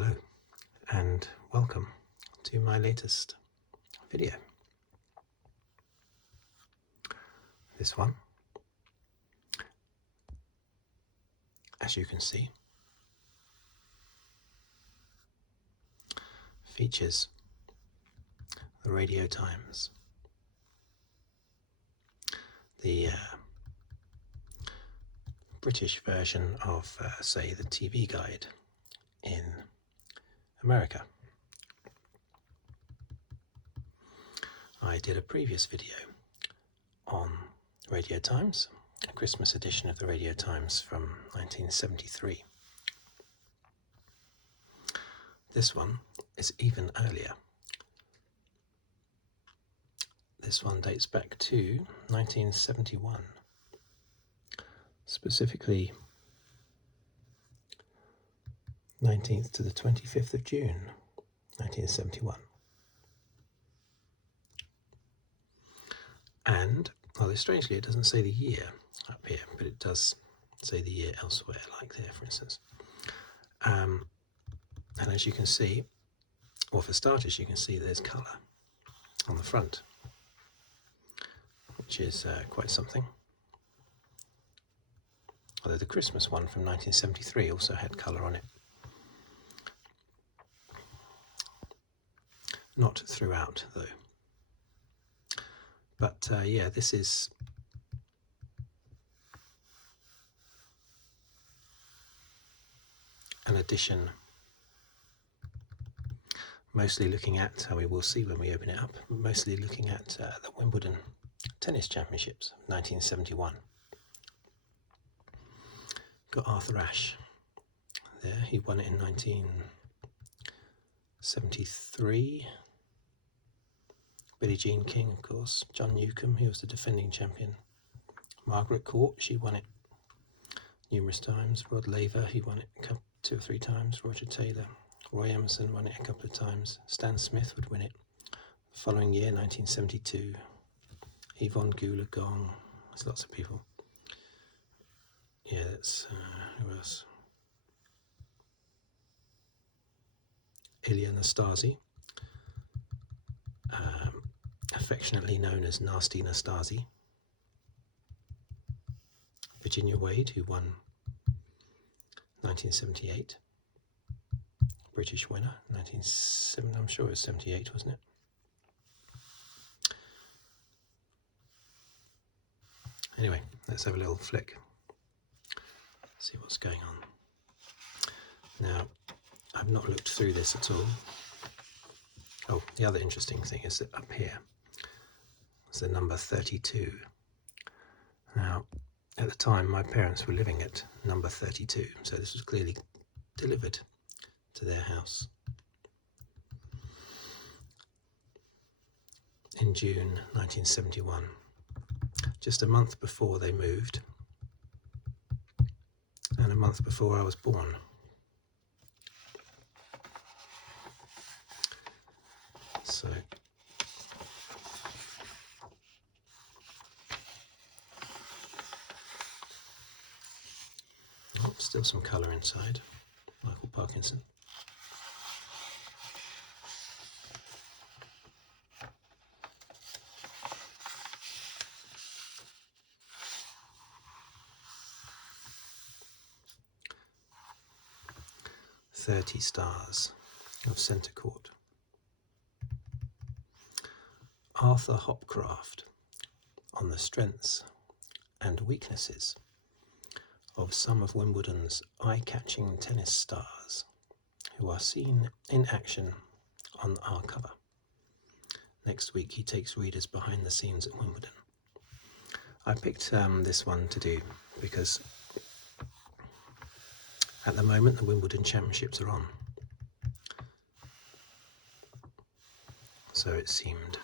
Hello and welcome to my latest video. This one, as you can see, features the Radio Times, the British version of, say, the TV Guide in America. I did a previous video on Radio Times, a Christmas edition of the Radio Times from 1973. This one is even earlier. This one dates back to 1971, specifically 19th to the 25th of June 1971. And, although strangely it doesn't say the year up here, but it does say the year elsewhere, like there for instance. And as you can see, or for starters, you can see there's colour on the front, which is quite something. Although the Christmas one from 1973 also had colour on it. Not throughout, though. But yeah, this is an edition mostly looking at, we will see when we open it up, mostly looking at the Wimbledon Tennis Championships of 1971. Got Arthur Ashe there, he won it in 1973. Billie Jean King, of course. John Newcombe, he was the defending champion. Margaret Court, she won it numerous times. Rod Laver, he won it 2 or 3 times. Roger Taylor. Roy Emerson won it a couple of times. Stan Smith would win it the following year, 1972. Yvonne Goolagong, there's lots of people. Yeah, that's, who else? Ilya Nastasi, affectionately known as Nasty Nastasi. Virginia Wade, who won 1978. British winner, 1970, I'm sure it was 78, wasn't it? Anyway, let's have a little flick. See what's going on. Now, I've not looked through this at all. Oh, the other interesting thing is that up here is the number 32. Now, at the time, my parents were living at number 32, so this was clearly delivered to their house in June 1971, just a month before they moved and a month before I was born. So oh, still some colour inside. Michael Parkinson. "30 stars of centre court." Arthur Hopcroft on the strengths and weaknesses of some of Wimbledon's eye-catching tennis stars who are seen in action on our cover. Next week he takes readers behind the scenes at Wimbledon. I picked this one to do because at the moment the Wimbledon Championships are on. So it seemed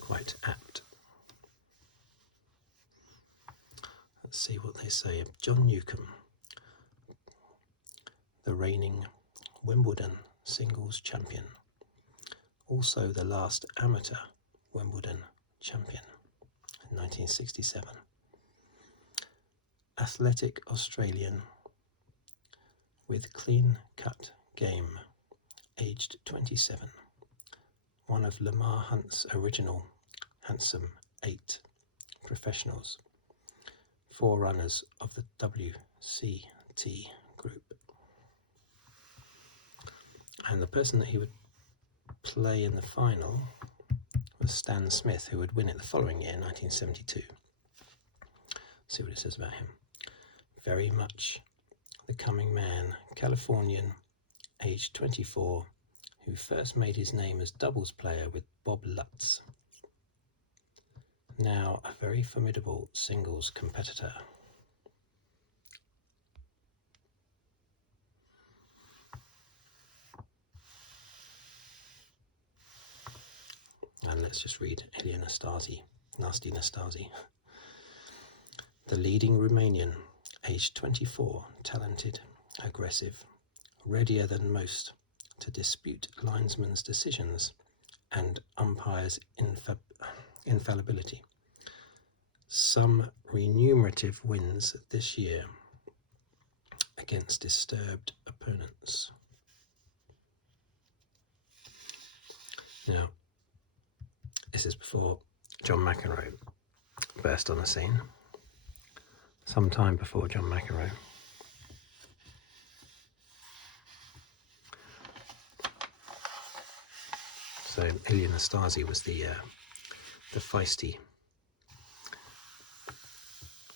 quite apt. Let's see what they say of John Newcombe, the reigning Wimbledon singles champion, also the last amateur Wimbledon champion in 1967. Athletic Australian, with clean-cut game, aged 27. One of Lamar Hunt's original handsome 8 professionals, forerunners of the WCT group. And the person that he would play in the final was Stan Smith, who would win it the following year, 1972. See what it says about him. Very much the coming man, Californian, aged 24, who first made his name as doubles player with Bob Lutz. Now a very formidable singles competitor. And let's just read Ilie Nastase, Nasty Nastase. The leading Romanian, aged 24, talented, aggressive, readier than most to dispute linesmen's decisions and umpires' infallibility. Some remunerative wins this year against disturbed opponents. Now, this is before John McEnroe burst on the scene. Some time before John McEnroe. So Ilie Nastase was the feisty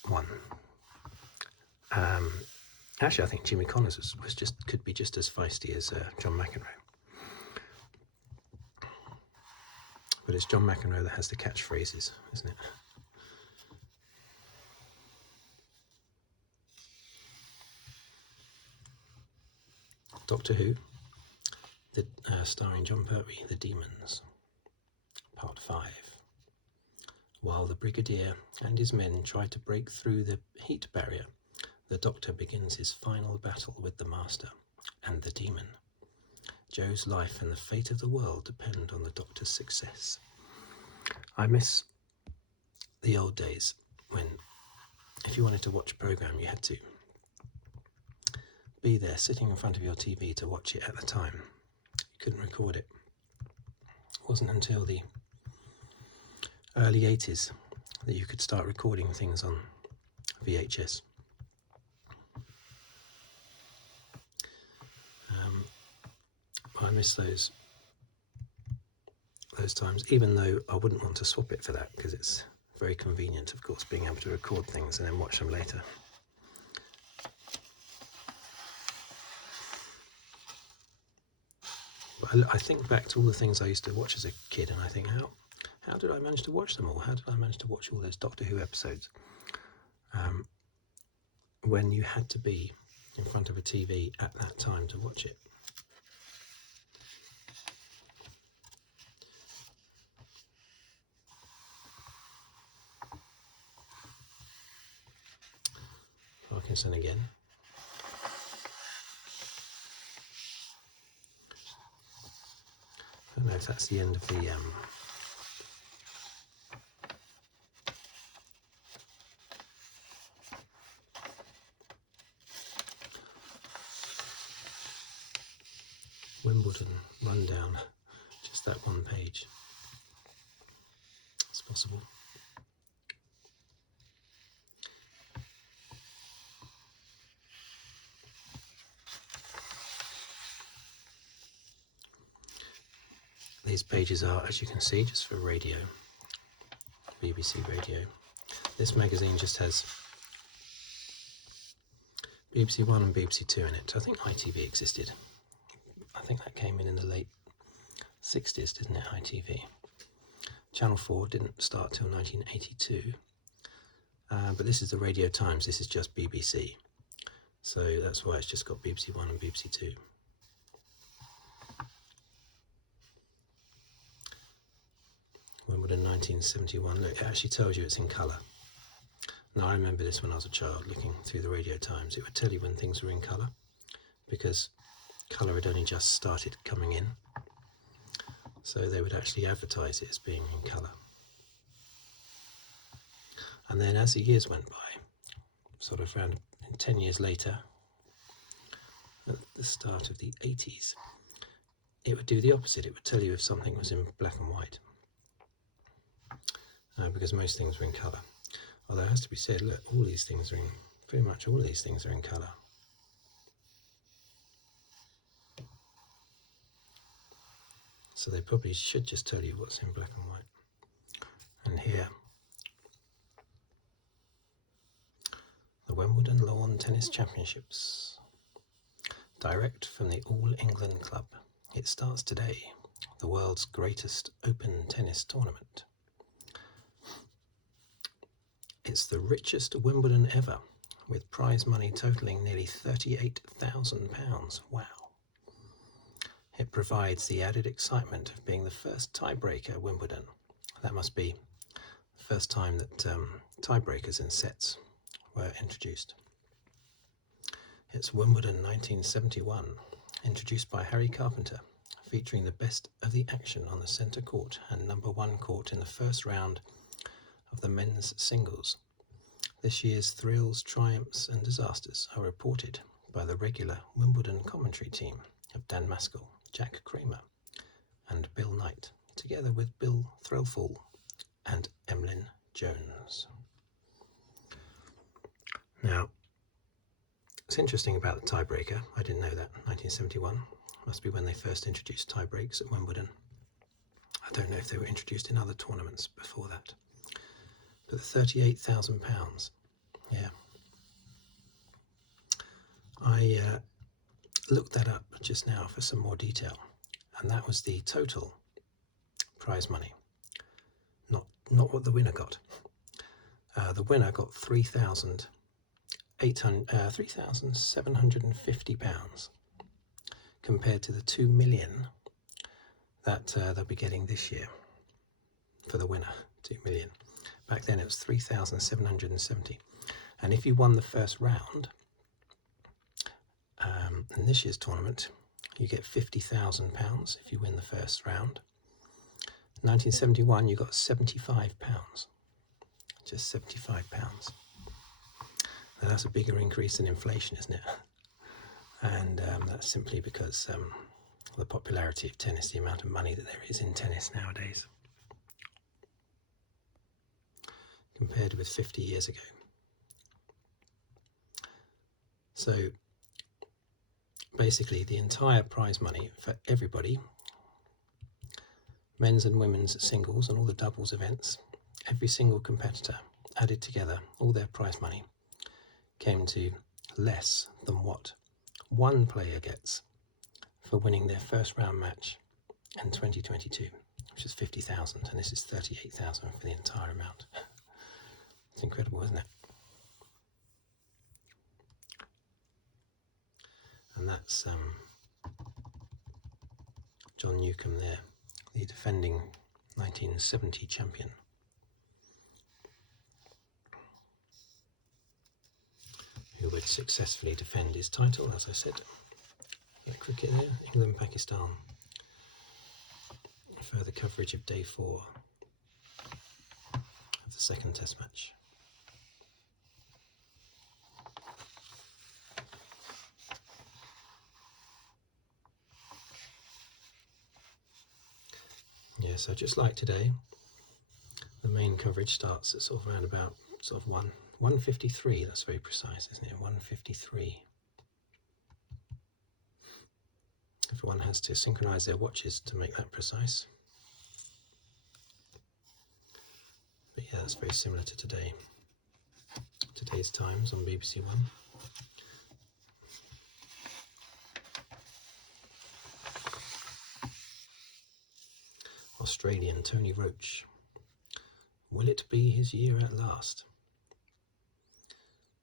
one. Actually, I think Jimmy Connors could be just as feisty as John McEnroe. But it's John McEnroe that has the catchphrases, isn't it? Doctor Who, starring John Pertwee, The Demons, Part 5. While the Brigadier and his men try to break through the heat barrier, the Doctor begins his final battle with the Master and the Demon. Joe's life and the fate of the world depend on the Doctor's success. I miss the old days when, if you wanted to watch a programme, you had to be there sitting in front of your TV to watch it at the time. You couldn't record it. It wasn't until the early 80s that you could start recording things on VHS. I miss those times, even though I wouldn't want to swap it for that, because it's very convenient, of course, being able to record things and then watch them later. But I think back to all the things I used to watch as a kid, and I think, how did I manage to watch them all? How did I manage to watch all those Doctor Who episodes when you had to be in front of a TV at that time to watch it? Parkinson again. I don't know if that's the end of the Wimbledon rundown, just that one page. It's possible. These pages are, as you can see, just for radio, BBC Radio. This magazine just has BBC One and BBC Two in it. I think ITV existed. I think that came in the late 60s, didn't it, ITV? Channel 4 didn't start till 1982. But this is the Radio Times. This is just BBC. So that's why it's just got BBC One and BBC Two. Wimbledon 1971. Look, it actually tells you it's in colour. Now, I remember this when I was a child, looking through the Radio Times. It would tell you when things were in colour, because colour had only just started coming in. So they would actually advertise it as being in colour. And then as the years went by, sort of around 10 years later, at the start of the 80s, it would do the opposite. It would tell you if something was in black and white, because most things were in colour. Although it has to be said, look, all these things are in, pretty much all of these things are in colour. So they probably should just tell you what's in black and white. And here, the Wimbledon Lawn Tennis Championships, direct from the All England Club. It starts today, the world's greatest open tennis tournament. It's the richest Wimbledon ever, with prize money totalling nearly £38,000. Wow. It provides the added excitement of being the first tiebreaker at Wimbledon. That must be the first time that tiebreakers in sets were introduced. It's Wimbledon 1971, introduced by Harry Carpenter, featuring the best of the action on the centre court and number one court in the first round of the men's singles. This year's thrills, triumphs and disasters are reported by the regular Wimbledon commentary team of Dan Maskell, Jack Kramer and Bill Knight, together with Bill Threlfall and Emlyn Jones. Now, it's interesting about the tiebreaker. I didn't know that. 1971 must be when they first introduced tie breaks at Wimbledon. I don't know if they were introduced in other tournaments before that. But the £38,000, yeah. I looked that up just now for some more detail, and that was the total prize money, not what the winner got. The winner got £3,750 compared to the £2 million that they'll be getting this year for the winner. 2 million. Back then it was 3,770, and if you won the first round in this year's tournament, you get £50,000 if you win the first round. 1971 you got £75, just £75. Now that's a bigger increase than inflation, isn't it? And that's simply because the popularity of tennis, the amount of money that there is in tennis nowadays, compared with 50 years ago. So basically the entire prize money for everybody, men's and women's singles and all the doubles events, every single competitor added together, all their prize money came to less than what one player gets for winning their first round match in 2022, which is 50,000, and this is 38,000 for the entire amount. It's incredible, isn't it? And that's John Newcombe there, the defending 1970 champion. Who would successfully defend his title, as I said. Cricket there, England, Pakistan. Further coverage of day 4 of the second test match. Yeah, so just like today, the main coverage starts at sort of around about 1:53. That's very precise, isn't it? 1:53. Everyone has to synchronize their watches to make that precise. But yeah, that's very similar to today. Today's times on BBC One. Australian Tony Roach. Will it be his year at last?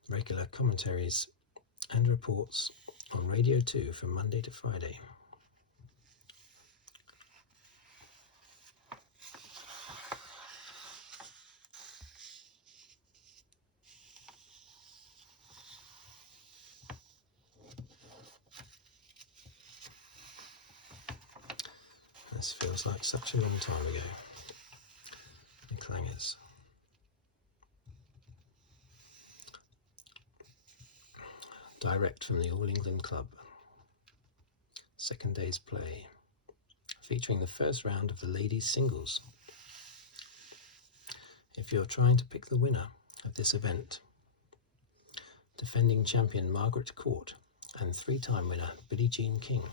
Regular commentaries and reports on Radio 2 from Monday to Friday. This feels like such a long time ago. The clangers. Direct from the All England Club. second day's play, featuring the first round of the ladies' singles. If you're trying to pick the winner of this event, defending champion Margaret Court and three-time winner Billie Jean King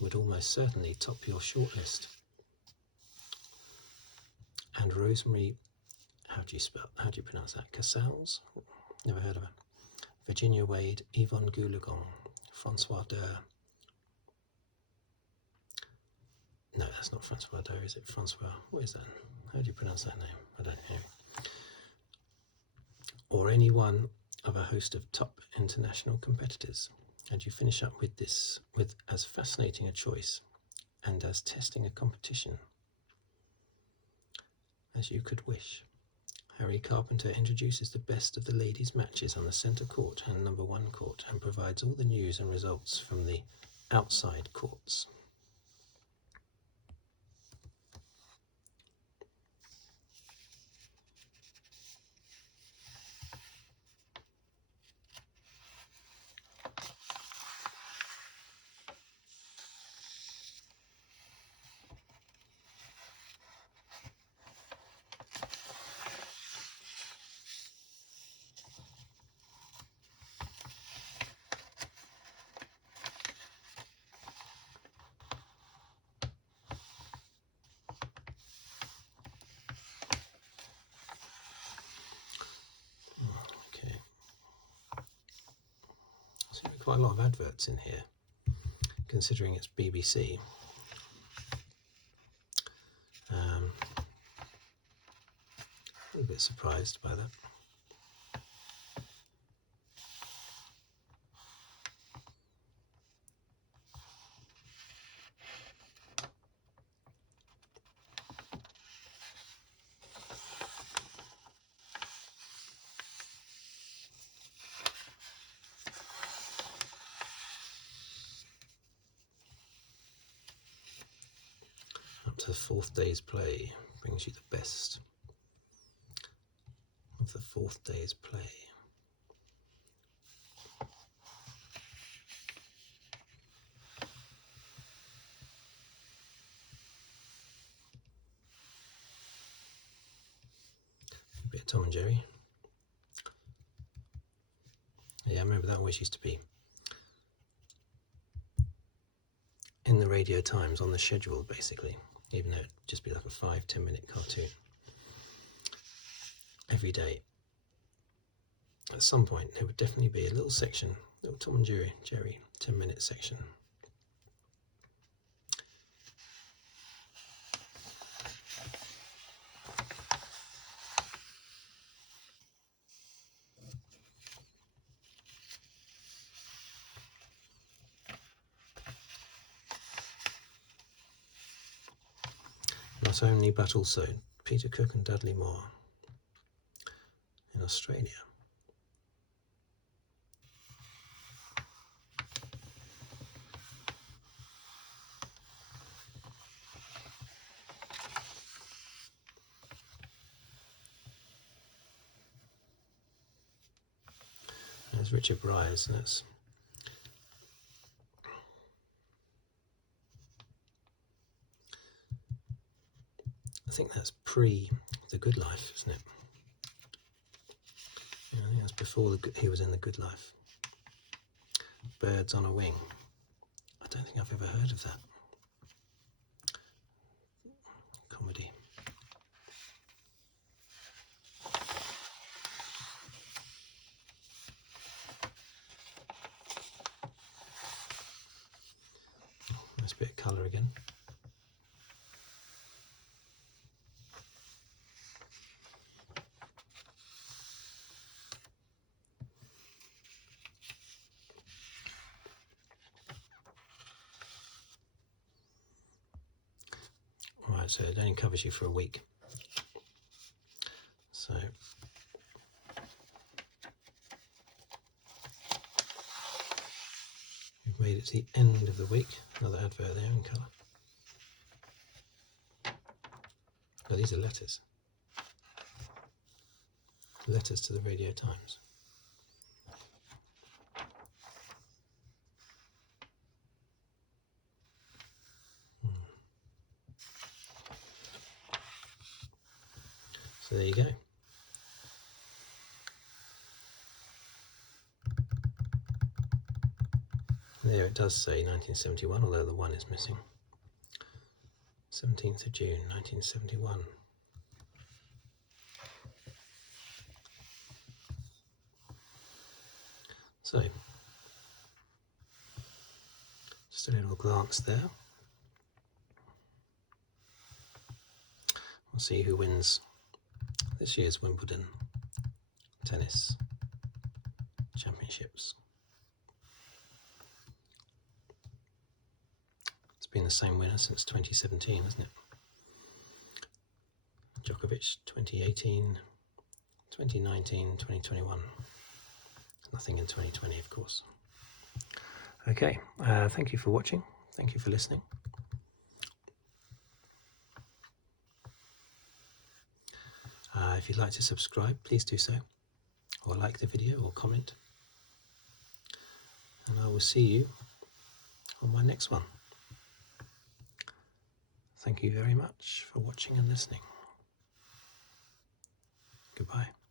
would almost certainly top your shortlist. And Rosemary, how do you pronounce that? Casals? Never heard of her. Virginia Wade, Yvonne Goulagon, Francois Durr. No, that's not Francois Durr, is it? Francois, what is that? How do you pronounce that name? I don't know. Or any one of a host of top international competitors. And you finish up with this, with as fascinating a choice and as testing a competition as you could wish. Harry Carpenter introduces the best of the ladies' matches on the centre court and number one court and provides all the news and results from the outside courts. Quite a lot of adverts in here, considering it's BBC. A little bit surprised by that. Up to the fourth day's play brings you the best of the fourth day's play. A bit of Tom and Jerry. Yeah, I remember that always used to be in the Radio Times on the schedule, basically, even though it'd just be like a 5-10 minute cartoon every day. At some point there would definitely be a little section, little Tom and Jerry 10-minute section. Not only but also Peter Cook and Dudley Moore in Australia. There's Richard Bryce, and that's I think that's pre The Good Life, isn't it? Yeah, I think that's before he was in The Good Life. Birds on a Wing. I don't think I've ever heard of that. Comedy. Nice bit of colour again. Alright, so it only covers you for a week. So we've made it to the end of the week. Another advert there in colour. Oh, these are letters. Letters to the Radio Times. So there you go. There it does say 1971, although the 1 is missing. 17th of June 1971. So, just a little glance there. We'll see who wins this year's Wimbledon Tennis Championships. It's been the same winner since 2017, hasn't it? Djokovic 2018, 2019, 2021. Nothing in 2020, of course. Okay, thank you for watching. Thank you for listening. If you'd like to subscribe, please do so, or like the video, or comment. And I will see you on my next one. Thank you very much for watching and listening. Goodbye.